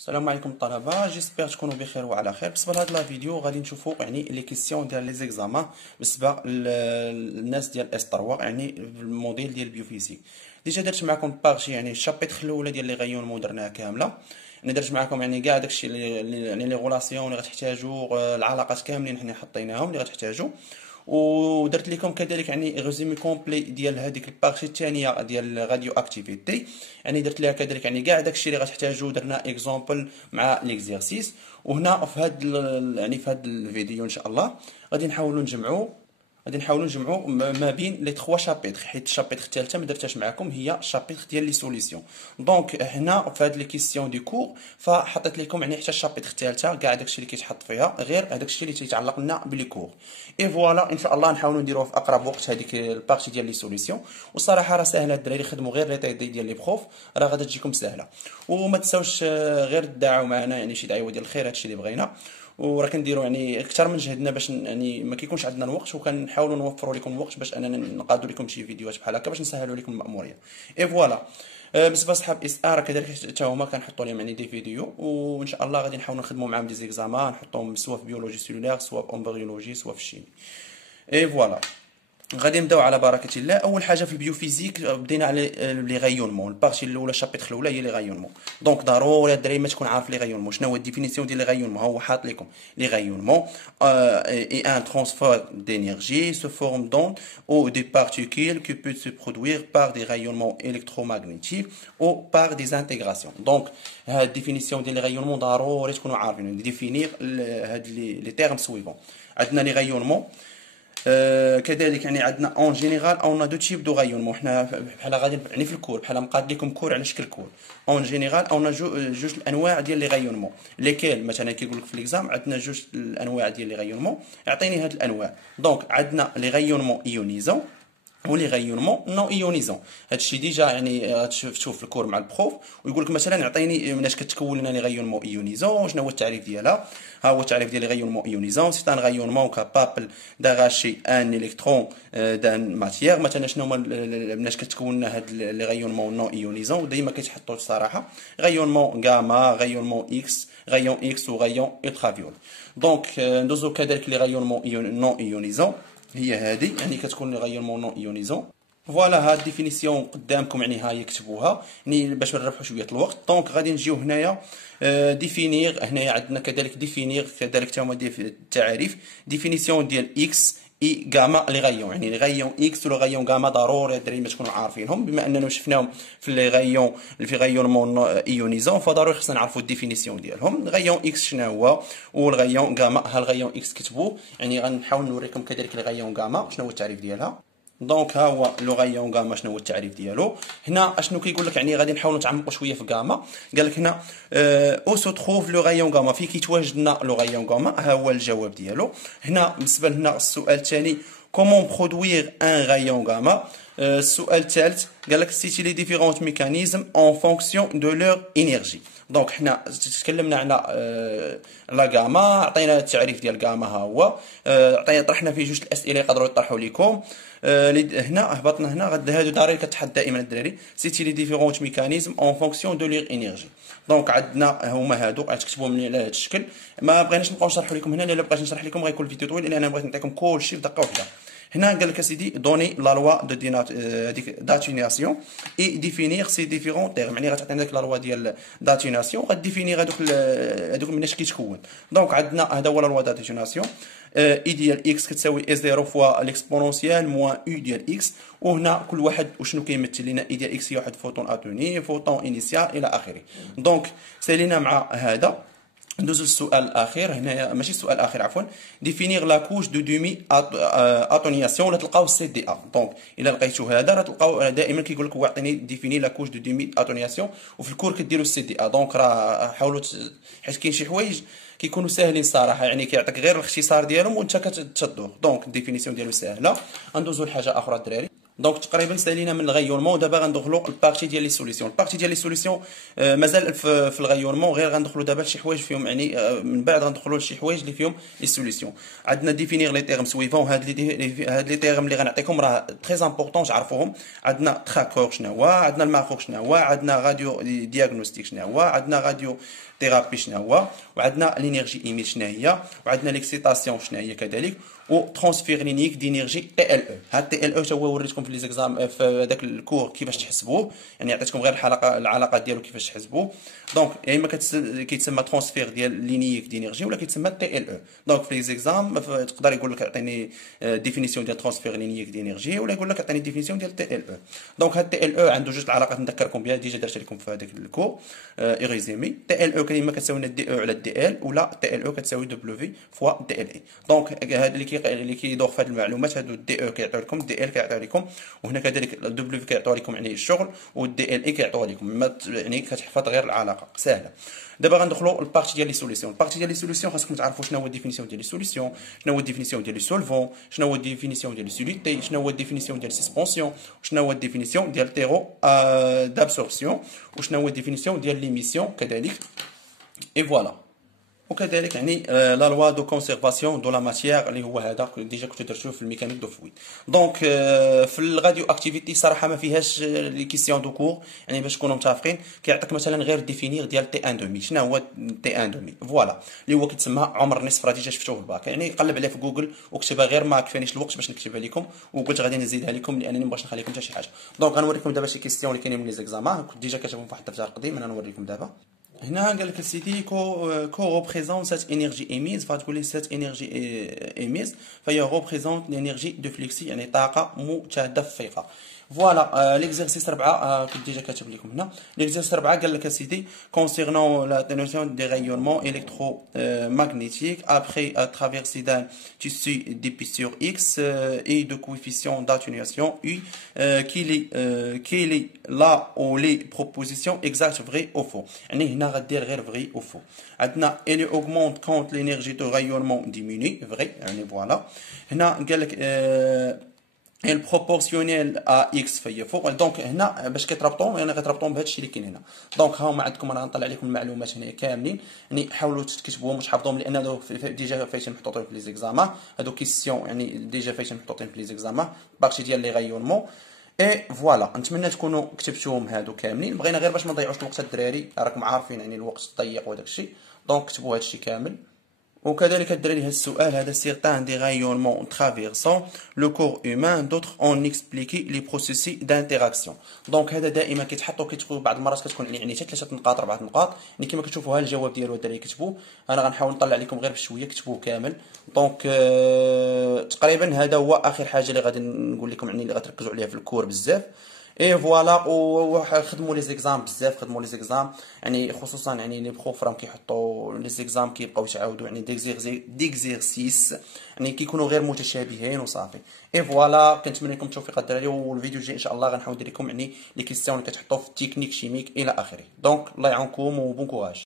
السلام عليكم الطلبه، جيسبر تكونوا بخير وعلى خير. بالنسبه لهاد لا فيديو غادي نشوفوا يعني لي كيسيون ديال لي زيكزامان بالنسبه للناس ديال اس 3 يعني الموديل ديال البيوفيزيك. ديجا درت معكم بارشي يعني الشابيتر الاولى ديال لي غيون درناها كامله. انا درت معكم يعني كاع داكشي يعني لي غولاسيون اللي غتحتاجوا، العلاقات كاملين حنا حطيناهم اللي غتحتاجوا. ودرت لكم كذلك يعني ريزومي كومبلي ديال هذيك البارتي الثانيه ديال الراديو اكتيفيتي، يعني درت لها كذلك يعني كاع داكشي اللي غتحتاجو درنا اكزامبل مع ليكزيرسيس. وهنا في هذا يعني في هذا الفيديو ان شاء الله غادي نحاولوا نجمعوا ما بين لي 3 شابيتر، حيت الشابيتر الثالثه ما درتهاش معكم، هي الشابيتر ديال لي سوليسيون. دونك هنا في هاد لي كيسيون دي كور فحطيت لكم يعني حتى الشابيتر الثالثه كاع داكشي اللي كيتحط فيها غير هذاك الشيء اللي تيتعلق لنا بلي كور. اي فوالا ان شاء الله نحاولوا نديروه في اقرب وقت هذيك البارتي ديال لي سوليسيون. والصراحه راه ساهله، الدراري خدموا غير لي طيدي ديال لي بروف راه غادي تجيكم ساهله. وما تنساوش غير تدعوا معنا يعني شي دعوه ديال الخير، هادشي اللي بغينا. وراه كنديروا يعني اكثر من جهدنا باش يعني ما كيكونش عندنا الوقت، وكنحاولوا نوفروا لكم الوقت باش اننا نقادوا لكم شي فيديوهات بحال هكا باش نسهلوا لكم المأموريه. اي فوالا. بالنسبه لصحاب اس ار كذلك حتى هما كنحطوا لهم يعني دي فيديو، وان شاء الله غادي نحاولوا نخدموا معاهم دي زيكزامان نحطوهم سواء في بيولوجي سيلولير سواء في امبريولوجي سواء في الشيمي. اي فوالا. غادي نبداو على بركه الله. اول حاجه في البيوفيزيك بدينا على لي غايونمون، البارتي الاولى الشابيتر الاولى هي لي غايونمون. دونك ضروري الدراري ما تكون عارف لي غايونمون شنو هو الديفينيسيون ديال لي غايونمون. هو حاط لكم لي غايونمون اي ان ترانسفير دينيرجي سو فورم دون او دي بارتيكول كي بو سو برودوير بار دي غايونمون الكترومagnétiques او بار دي انتغراسيون. دونك هاد الديفينيسيون ديال لي غايونمون ضروري تكونوا عارفين ديفينير هاد لي تيرم سويفون. عندنا لي غايونمون كذلك يعني عندنا اون جينيرال اون دو تيب دو غايونمون. حنا بحال غادي يعني في الكور بحال مقاد لكم كور على شكل كور. اون جينيرال اون جوج الانواع ديال لي غايونمون ليكيل مثلا كيقول لك في ليكزام عندنا جوج الانواع ديال لي غايونمون، يعطيني هاد الانواع. دونك عندنا لي غايونمون ايونيزون ولي غايونمون نون ايونيزون. هادشي ديجا يعني غتشوف في الكور مع البروف ويقول لك مثلا عطيني مناش كتكون لنا لي غايونمون ايونيزون، شنو هو التعريف ديالها. ها هو التعريف ديال لي غايونمون ايونيزون: سي ان غايونمون كابابل داغاشي ان الكترون دان ماتيير. مثلا شنو هما مناش كتكون لنا هاد لي غايونمون نون ايونيزون، ديما كيتحطوا الصراحه غايونمون غاما، غايونمون اكس، غايون اكس وغايون الترافيول. دونك ندوزو كذلك لي غايونمون نون ايونيزون، هي هذه يعني كتكون لي غايونمون نون ايونيزون. فوالا هاد ديفينيسيون قدامكم يعني ها هي كتبوها يعني باش ما نربحوا شويه الوقت. دونك غادي نجيو هنايا ديفينير. هنايا عندنا كذلك ديفينير كذلك تا هما التعاريف. ديفينيسيون ديال اكس اي غاما لي غايون، يعني لي غايون اكس ولي غايون غاما ضروري الدراري ما تكونوا عارفينهم، بما اننا شفناهم في لي غايون في غايونمون ايونيزون فضروري خصنا نعرفوا الديفينيسيون ديالهم. الغايون اكس شنو هو والغايون غاما. ها الغايون اكس كتبوه، يعني غنحاول نوريكم كذلك الغايون غاما شنو هو التعريف ديالها. دونك ها هو لو غايون غاما شنو هو التعريف ديالو. هنا اشنو كيقول لك، يعني غادي نحاولوا نتعمقوا شويه في غاما. قال لك هنا او سو تروف لو غايون غاما، في كيتواجد لنا لو غايون غاما. ها هو الجواب ديالو. هنا بالنسبه لنا السؤال الثاني كومون برودوير ان غايون غاما. السؤال الثالث قال لك سيتي لي ديفيرونت ميكانيزم اون فونكسيون دو لور انرجي. دونك حنا تكلمنا على لا غاما، عطينا التعريف ديال غاما ها هو. عطينا طرحنا فيه جوج الاسئله يقدروا يطرحوا لكم. هنا هبطنا هنا هادو ضروري كتحط دائما الدراري سيتي لي ديفيرونت ميكانيزم اون فونكسيون دو لور انرجي. دونك عندنا هما هادو غتكتبوهم على هذا الشكل. ما بغيناش نبقاو نشرح لكم هنا، الا بغيت نشرح لكم غيكون الفيديو طويل، لان انا بغيت نعطيكم كلشي في دقه واحده. هنا قال لك اسيدي دوني لا لوا دو داتيناسيون اي ديفينير سي ديفيرون تيرم، يعني غتعطينا ديك لا لوا ديال داتيناسيون غديفينير هذوك مناش كيتكون. دونك عندنا هذا هو لا لوا داتيناسيون. اي ديال اكس كتساوي اي 0 فوا ليكسبونونسيال موان او ديال اكس. وهنا كل واحد وشنو كيمثل لنا. اي ديال اكس هي واحد فوتون اتوني، فوتون انيسيال الى اخره. دونك سالينا مع هذا. ندوزو للسؤال الاخير. هنايا ماشي السؤال الاخير عفوا. ديفينير لا كوش دو دومي اتونياسيون ولا تلقاو سي دي ا. دونك الا لقيتو هذا راه تلقاو دائما كيقول لك واعطيني ديفيني لا كوش دو دومي اتونياسيون، وفي الكور كديروا سي دي ا. دونك راه حاولوا حيت كاين شي حوايج كيكونوا ساهلين صراحه، يعني كيعطيك غير الاختصار ديالهم وانت كتشدوه. دونك الديفينيسيون ديالو ساهله. ندوزو لحاجه اخرى الدراري. دونك تقريبا سالينا من الغيورمون. دابا غندخلوا البارتي ديال لي سوليسيون. البارتي ديال لي سوليسيون مازال في الغيورمون، غير غندخلوا دابا لشي حوايج فيهم يعني من بعد غندخلوا لشي حوايج اللي فيهم لي سوليسيون. عندنا ديفينير لي تيرم سويفون. هاد لي تيرم اللي غنعطيكم راه تري امبورطون تعرفوهم. عندنا تراكور شنو هو، عندنا الماخور شنو هو، عندنا راديو دياغنوستيك شنو هو، عندنا راديو ثيرابي شنو هو، وعندنا لينيرجي ايميل شنو هي، وعندنا ليكسيتاسيون شنو هي كذلك، و ترانسفير لينيك دينيرجي تي ال او. هاد تي ال او تا هو وريتكم في لي زيكزام في هذاك الكور كيفاش تحسبوه، يعني عطيتكم غير العلاقات ديالو كيفاش تحسبوه. دونك يا اما كيتسمى ترانسفير ديال لينيك دينيرجي ولا كيتسمى تي ال او. دونك في لي زيكزام تقدر يقول لك عطيني ديفينيسيون ديال ترانسفير لينيك دينيرجي، ولا يقول لك عطيني ديفينيسيون ديال تي ال او. دونك هاد تي ال او عنده جوج العلاقات نذكركم بها، ديجا درت لكم في هذاك الكور ايريزيمي. تي ال او كلمه كتساوي دي او على دي ال، ولا تي ال او كتساوي دبليو فوا دي ال اي. دونك هذا اللي كيدور في هذه المعلومات، هادو دي او كيعطيو لكم، دي ال كيعطيو لكم، وهنا كذلك دبليو كيعطيو لكم يعني الشغل، والدي ال اي كيعطيوه لكم. يعني كتحفظ غير العلاقه سهله. دابا غندخلوا البارتي ديال لي سوليسيون. البارتي ديال لي سوليسيون خاصكم تعرفوا شنو هو الديفينيسيون ديال لي سوليسيون، شنو هو الديفينيسيون ديال لي سولفون، شنو هو الديفينيسيون ديال لي سوليتي، شنو هو الديفينيسيون ديال سسبونسيون، شنو هو الديفينيسيون ديال تيرو دابسوربسيون، وشنو هو الديفينيسيون ديال ليميسيون كذلك. اي فوالا. وكذلك يعني لا لوا دو كونسيرفاسيون دو لا ماتيير اللي هو هذا ديجا كنتو درتوه في الميكانيك دو فويد. دونك في الراديو اكتيفيتي صراحه ما فيهاش لي كيسيون دو كور، يعني باش تكونوا متفقين كيعطيك مثلا غير ديفينير ديال تي ان دومي. شنو هو تي ان دومي؟ فوالا اللي هو كيتسمى عمر النصف، راه ديجا شفتوه في الباك، يعني قلب عليه في جوجل وكتبها، غير ما كفانيش الوقت باش نكتبها لكم، وقلت غادي نزيدها لكم لانني مابغاش نخليكم حتى شي حاجه. دونك غنوريكم دابا شي كيسيون اللي كاينين من لي زيكزامان، كنت ديجا كاتبهم في واحد الدفتر قديم، انا نوريكم دابا. هنا قال لك سيدي كو ريبريزونت سات انرجي ايميز، فتقول لي سات انرجي ايميز فهي ريبريزونت لانرجي دو فليكسي، يعني طاقه متدفقه. فوالا ليكزيرسيس 4 كنت ديجا كاتب لكم هنا. ليكزيرسيس 4 قال لك سيدي كونسيرنون لا نوسيون دي رايونمون الكترو ماغنيتيك ابري traversée d'un tissu d'épaisseur x et de coefficient d'atténuation u qu'il est là où les propositions exactes vraies ou faux. يعني هنا غدير غير vrai ou faux. عندنا elle augmente quand l'énergie de rayonnement diminue vrai، يعني فوالا. هنا قال لك البروبورسيونيل ا اكس فهي فوق. دونك هنا باش كيتربطوا، يعني غيتربطوا بهذا الشيء اللي كاين هنا. دونك ها هما عندكم، انا غنطلع لكم المعلومات هنا كاملين، يعني حاولوا تكتبوهم واش حافظوهم، لان هادو ديجا فايتين محطوطين في لي زيكزامان، هادو كيسيون يعني ديجا فايتين محطوطين في لي زيكزامان بارتي ديال لي غايونمون. اي فوالا نتمنى تكونوا كتبتوهم هادو كاملين. بغينا غير باش ما نضيعوش الوقت الدراري، راكم عارفين يعني الوقت ضيق وداك الشيء. دونك كتبوا هذا الشيء كامل. وكذلك الدراري هذا السؤال هذا certains des rayonnements traversant le corps humain, d'autres en expliquer les processus d'interaction. دونك هذا دائما كيتحطوا كيتكون بعض المرات كتكون يعني حتى 3 نقاط 4 نقاط، يعني كما كتشوفوا ها الجواب ديالو الدراري كتبوه. انا غنحاول نطلع لكم غير بشويه، كتبوه كامل. دونك تقريبا هذا هو اخر حاجه اللي غادي نقول لكم، يعني اللي غتركزوا عليها في الكور بزاف. اي فوالا. وخدموا لي زيكزام بزاف، خدموا لي زيكزام يعني خصوصا يعني لي بروف راهم كيحطوا لي زيكزام كيبقاو يتعاودوا، يعني ديكزيرسيس يعني كيكونوا غير متشابهين وصافي. اي فوالا كنتمنى لكم التوفيق الدراري، والفيديو الجاي ان شاء الله غنحاول ندير لكم يعني لي كيسيون اللي كتحطوا في التكنيك شيميك الى اخره. دونك الله يعاونكم وبون كوراج.